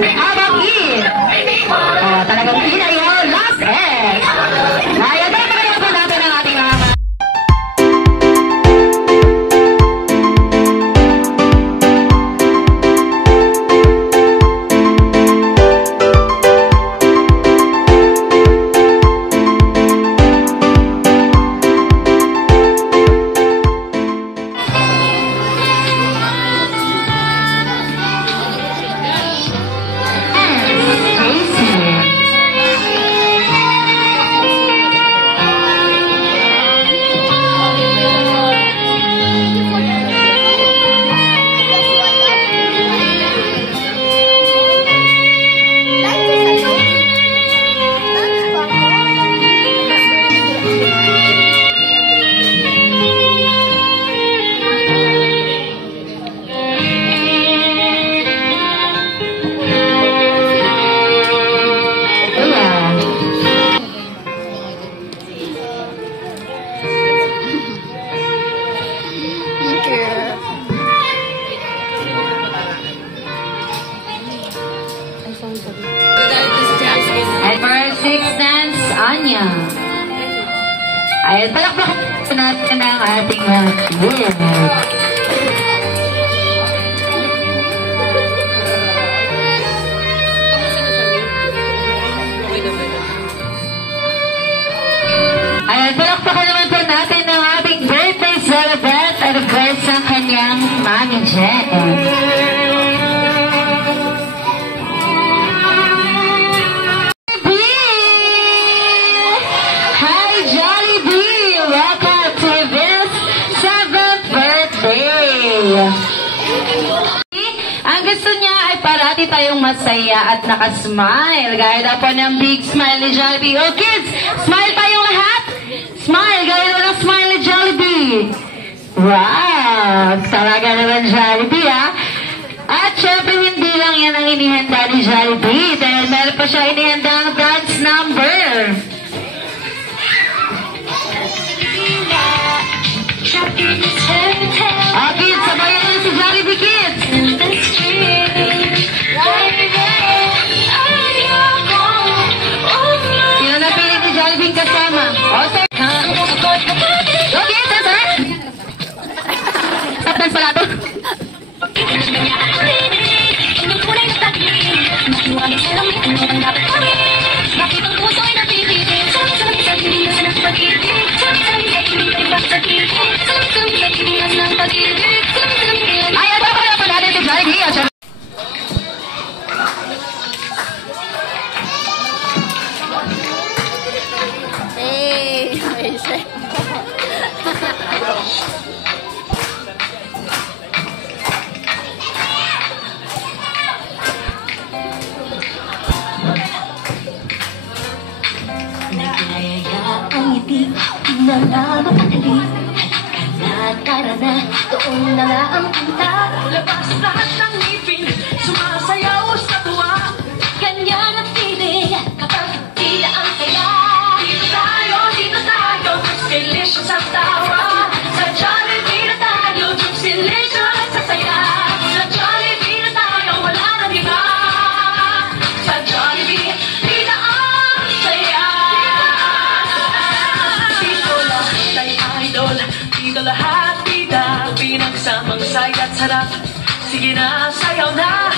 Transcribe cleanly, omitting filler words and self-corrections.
Abang-in. Talagang pinayo, last S. Kaya tayo pagkakita po natin ang ating mga and for 6 dance, Anya. Ay, palakpakan natin ang ating kids. Ayan, palakpakan naman po natin ang ating birthday celebrant at of course ang kanyang mami Jen. Ang gusto niya ay parati tayong masaya at nakasmile. Gaya na po ng big smile ni Jollibee. Oh kids, smile tayong lahat. Smile, gaya na ng smile ni Jollibee. Wow, talaga naman Jollibee ha. At syempre hindi lang yan ang inihanda ni Jollibee. Dahil meron pa siya inihandang dance number. Oh kids, sabayan na si Jollibee kids. Sino na pili ni Jollibee kasama? O sir. Okay, sir. Stop dance pala ito. Ay, ano ba naman natin si Jollibee? Ang ngiti na napapakali. Halika na, tara na, doon na nga ang punta. Labas lahat ng ngipin, sumasayaw sa tuwa. Ganyan ang feeling kapag tila ang saya. Dito tayo, delicious ang tawa. Sa Jollibee na tayo, delicious sa saya. Sa Jollibee na tayo, wala nang iba. Sa Jollibee, tila ang saya. Dito lahat, tita, pinagsamang saya at sarap. Sige na, sayaw na.